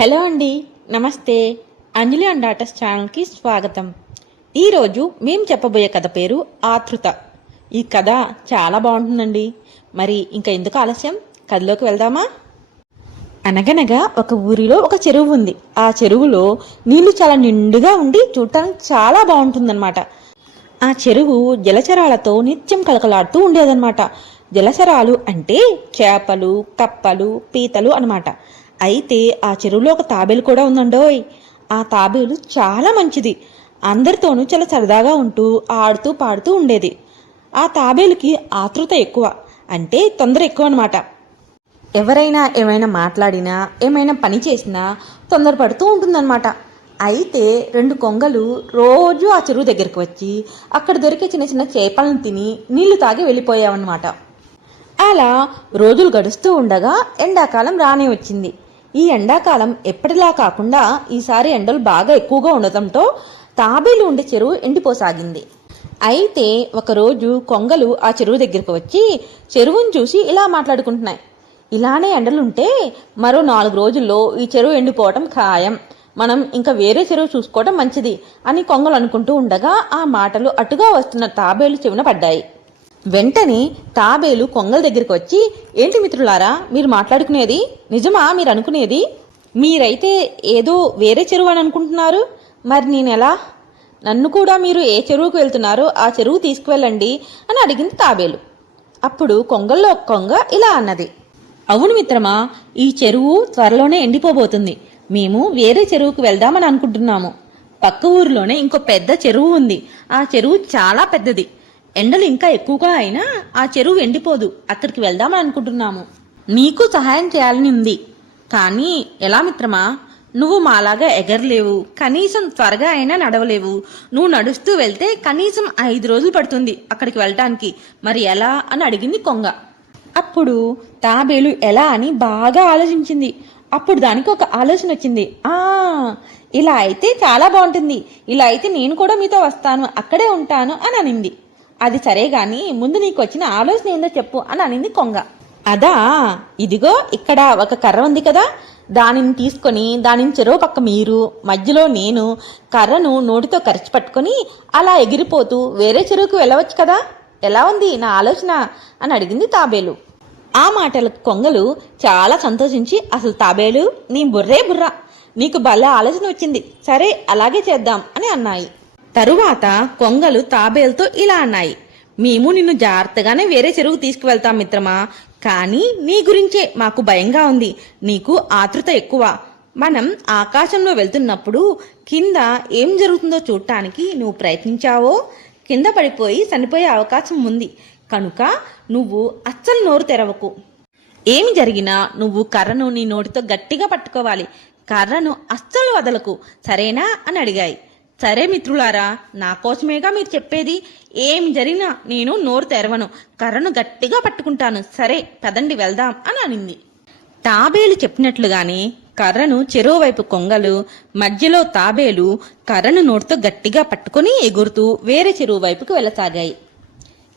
Hello అండి నమస్తే. అంజలి and daughters ఛానల్కి స్వాగతం. ఈరోజు మేము చెప్పబోయే కథ పేరు ఆతృత. ఈ కథ చాలా బాగుంటుందండి. మరి ఇంకా ఎందుకు ఆలస్యం? కథలోకి వెళ్దామా? అనగనగా ఒక ఊరిలో ఒక చెరువు ఉంది. ఆ చెరువులో నీళ్ళు చాలా నిండుగా ఉండి చూడటానికి చాలా బాగుంటుందన్నమాట. ఆ చెరువు జలచరాలతో నిత్యం కలకలాడుతూ ఉండేదన్నమాట. జలచరాలు అంటే చేపలు కప్పలు పీతలు అనమాట అయితే ఆ చెరువులో ఒక తాబేలు కూడా ఉందండోయ్. ఆ తాబేలు చాలా మంచిది. అందరితోనూ చాలా సరదాగా ఉంటూ ఆడుతూ పాడుతూ ఉండేది. ఆ తాబేలుకి ఆతృత ఎక్కువ. అంటే తొందర ఎక్కువ అనమాట ఎవరైనా ఏమైనా మాట్లాడినా ఏమైనా పని చేసినా తొందరపడుతూ ఉంటుందన్నమాట. అయితే రెండు కొంగలు రోజు ఆ చెరువు దగ్గరికి వచ్చి అక్కడ దొరికే చిన్న చిన్న చేపలను తిని నీళ్ళు తాగి వెళ్ళిపోయావన్నమాట. అలా రోజులు గడుస్తూ ఉండగా ఎండాకాలం రానే వచ్చింది. ఈ ఎండాకాలం ఎప్పటిలా కాకుండా ఈసారి ఎండలు బాగా ఎక్కువగా ఉండటంతో తాబేలు ఉండే చెరువు ఎండిపోసాగింది. అయితే ఒకరోజు కొంగలు ఆ చెరువు దగ్గరకు వచ్చి చెరువును చూసి ఇలా మాట్లాడుకుంటున్నాయి. ఇలానే ఎండలుంటే మరో నాలుగు రోజుల్లో ఈ చెరువు ఎండిపోవటం ఖాయం. మనం ఇంకా వేరే చెరువు చూసుకోవటం మంచిది అని కొంగలు అనుకుంటూ ఉండగా ఆ మాటలు అటుగా వస్తున్న తాబేలు చెవిన పడ్డాయి. వెంటనే తాబేలు కొంగల దగ్గరికి వచ్చి ఏంటి మిత్రులారా మీరు మాట్లాడుకునేది? నిజమా మీరు అనుకునేది? మీరైతే ఏదో వేరే చెరువు అని అనుకుంటున్నారు? మరి నేను ఎలా నన్ను కూడా మీరు ఏ చెరువుకు వెళ్తున్నారో ఆ చెరువు తీసుకువెళ్ళండి అని అడిగింది తాబేలు. అప్పుడు కొంగల్లో ఒక కొంగ ఇలా అన్నది అవును మిత్రమా ఈ చెరువు త్వరలోనే ఎండిపోబోతుంది. మేము వేరే చెరువుకు వెళ్దామని అనుకుంటున్నాము. పక్క ఊరిలోనే ఇంకో పెద్ద చెరువు ఉంది. ఆ చెరువు చాలా పెద్దది. ఎండలు ఇంకా ఎక్కువగా అయినా ఆ చెరువు ఎండిపోదు. అక్కడికి వెళ్దామని అనుకుంటున్నాము. నీకు సహాయం చేయాలని ఉంది. కానీ ఎలా మిత్రమా? నువ్వు మాలాగా ఎగరలేవు. కనీసం త్వరగా అయినా నడవలేవు. నువ్వు నడుస్తూ వెళ్తే కనీసం ఐదు రోజులు పడుతుంది అక్కడికి వెళ్ళటానికి. మరి ఎలా అని అడిగింది కొంగ. అప్పుడు తాబేలు ఎలా అని బాగా ఆలోచించింది. అప్పుడు దానికి ఒక ఆలోచన వచ్చింది. ఆ ఇలా అయితే చాలా బాగుంటుంది. ఇలా అయితే నేను కూడా మీతో వస్తాను. అక్కడే ఉంటాను అని అనింది. అది సరే గాని ముందు నీకు వచ్చిన ఆలోచన ఏందో చెప్పు అని అనింది కొంగ. అదా ఇదిగో ఇక్కడ ఒక కర్ర ఉంది కదా దానిని తీసుకొని దానిని చెరువు పక్క మీరు మధ్యలో నేను కర్రను నోటితో కరిచి పట్టుకొని అలా ఎగిరిపోతూ వేరే చెరువుకు వెళ్ళవచ్చు కదా? ఎలా ఉంది నా ఆలోచన? అని అడిగింది తాబేలు. ఆ మాటలకు కొంగలు చాలా సంతోషించి అసలు తాబేలు నీ బుర్రే బుర్ర. నీకు భలే ఆలోచన వచ్చింది. సరే అలాగే చేద్దాం అని అన్నాయి. తరువాత కొంగలు తాబేలుతో ఇలా అన్నాయి మేము నిన్ను జాగ్రత్తగానే వేరే చెరువు తీసుకువెళ్తాం మిత్రమా కానీ నీ గురించే మాకు భయంగా ఉంది నీకు ఆతృత ఎక్కువ. మనం ఆకాశంలో వెళ్తున్నప్పుడు కింద ఏం జరుగుతుందో చూడటానికి నువ్వు ప్రయత్నించావో? కింద పడిపోయి చనిపోయే అవకాశం ఉంది కనుక నువ్వు అస్సలు నోరు తెరవకు. ఏమి జరిగినా నువ్వు కర్రను నీ నోటితో గట్టిగా పట్టుకోవాలి కర్రను అస్సలు వదలకు సరేనా? అని అడిగాయి. సరే మిత్రులారా నా కోసమేగా మీరు చెప్పేది? ఏం జరిగినా నేను నోరు తెరవను. కర్రను గట్టిగా పట్టుకుంటాను. సరే పదండి వెళ్దాం అని అనింది. తాబేలు చెప్పినట్లుగానే కర్రను చెరోవైపు కొంగలు మధ్యలో తాబేలు కర్రను నోటితో గట్టిగా పట్టుకొని ఎగురుతూ వేరే చెరువు వైపుకు వెళ్ళసాగాయి.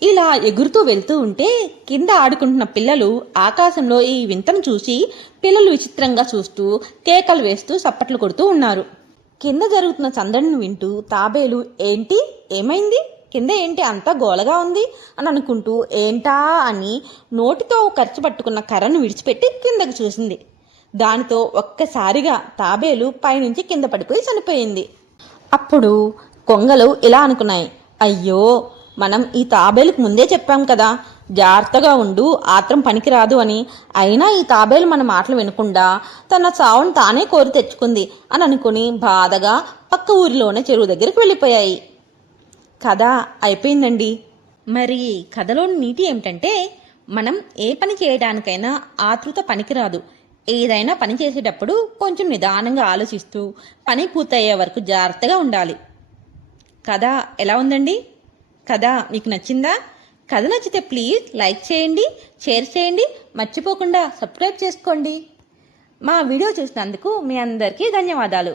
ఇలా ఎగురుతూ వెళ్తూ ఉంటే కింద ఆడుకుంటున్న పిల్లలు ఆకాశంలో ఈ వింతను చూసి పిల్లలు విచిత్రంగా చూస్తూ కేకలు వేస్తూ చప్పట్లు కొడుతూ ఉన్నారు. కింద జరుగుతున్న సందడిని వింటూ తాబేలు ఏంటి? ఏమైంది? కింద ఏంటి? అంతా గోలగా ఉంది అని అనుకుంటూ ఏంటా? అని నోటితో ఖర్చు పట్టుకున్న కర్రను విడిచిపెట్టి కిందకు చూసింది. దానితో ఒక్కసారిగా తాబేలు పైనుంచి కింద పడిపోయి చనిపోయింది. అప్పుడు కొంగలు ఇలా అనుకున్నాయి అయ్యో మనం ఈ తాబేలుకు ముందే చెప్పాం కదా జాగ్రత్తగా ఉండు ఆత్రం పనికిరాదు అని. అయినా ఈ తాబేలు మన మాటలు వినకుండా తన చావును తానే కోరి తెచ్చుకుంది అని అనుకుని బాధగా పక్క ఊరిలోనే చెరువు దగ్గరికి వెళ్ళిపోయాయి. కథ అయిపోయిందండి. మరి కథలోని నీతి ఏమిటంటే మనం ఏ పని చేయడానికైనా ఆతృత పనికిరాదు. ఏదైనా పని చేసేటప్పుడు కొంచెం నిదానంగా ఆలోచిస్తూ పని పూర్తయ్యే వరకు జాగ్రత్తగా ఉండాలి. కథ ఎలా ఉందండి? కథ మీకు నచ్చిందా? కథ నచ్చితే ప్లీజ్ లైక్ చేయండి షేర్ చేయండి మర్చిపోకుండా సబ్స్క్రైబ్ చేసుకోండి. మా వీడియో చూసినందుకు మీ అందరికీ ధన్యవాదాలు.